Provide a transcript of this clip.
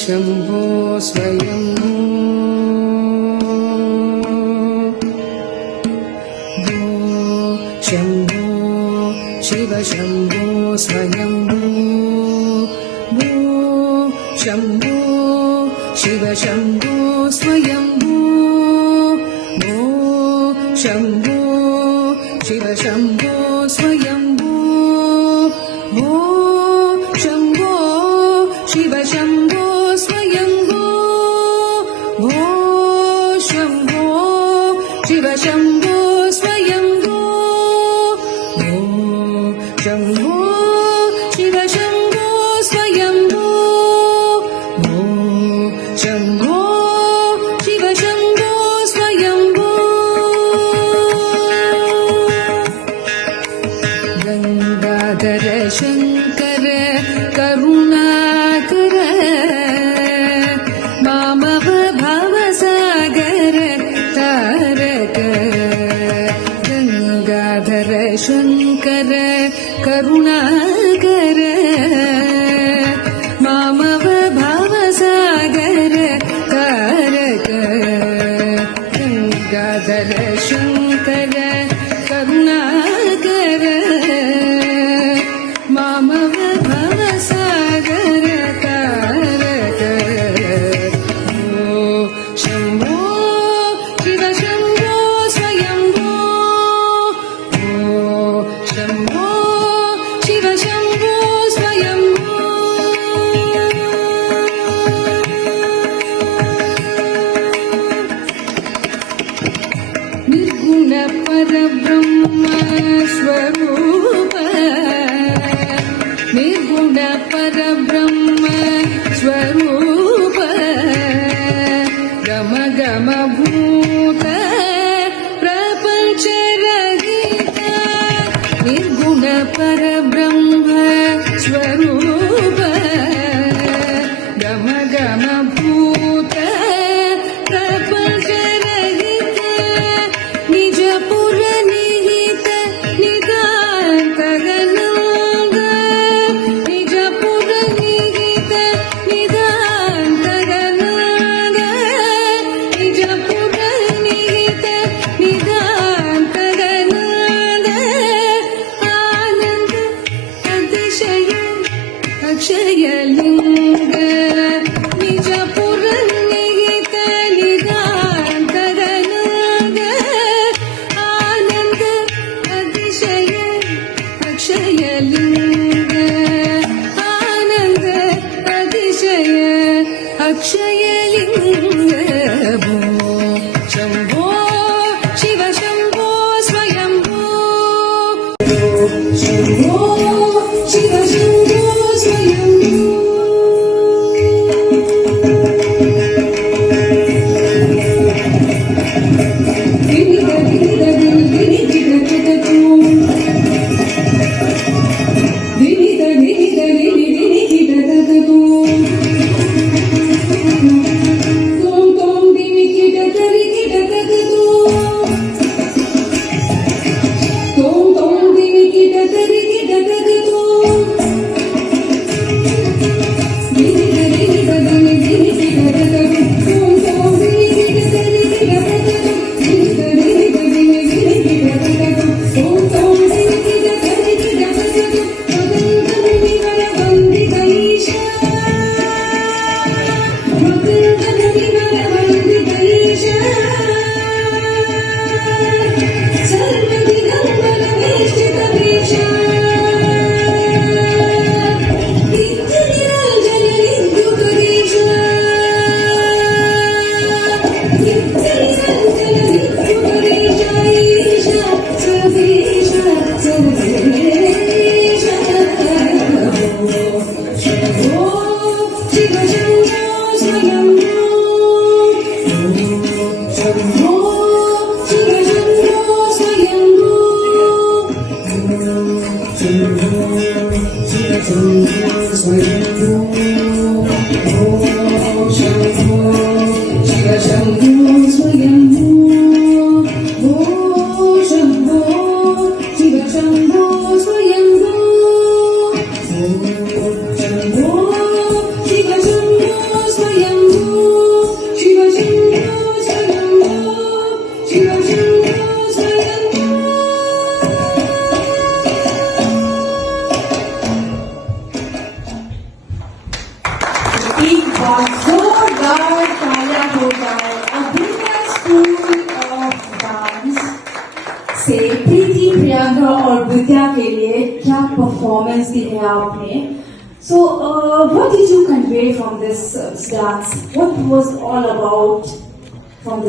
शम्भो स्वयं शम्भो शिव शम्भो स्वयं शम्भो शिव शम्भो स्वयं शम्भो शिव शम्भो स्वयं शम्भो शिव शम्भो स्वयं शम्भो शिव शम्भो स्वयं शम्भो शिव शम्भो स्वयं शम्भो शिव शम्भो स्वयं गंगाधर शंकर करुणाकर मामव भवसागर तारक गंगाधर शंकर करुणाकर मामव भवसागर तारक गंगाधर शंकर करुणाकर मामव भवसागर तारक शम्भो शिव शम्भो स्वयंभो शम्भो शिव शम्भो स्वयंभो निर्गुण परब्रह्म स्वरूप निर्गुण परब्रह्म स्वरूप गम गम भूत प्रपंच रहित निर्गुण परब्रह्म स्वरूप गम गम भूत प्रपंच रहित निज पुर निहित निदान गगनांग निज पुर निहित निदान गगनांग निज पुर निहित निदान गगनांग आनंद अतिशय अक्षय लिंग निज पुर निहित निदान गगनांग आनंद अतिशय अक्षय लिंग आनंद अतिशय अक्षय लिंग शम्भो शिव शम्भो स्वयंभो शम्भो शिव शम्भो स्वयंभो प्रीति प्रियंका और विद्या के लिए क्या परफॉर्मेंस दी है आपने. So what did you convey from this dance? What was all about from this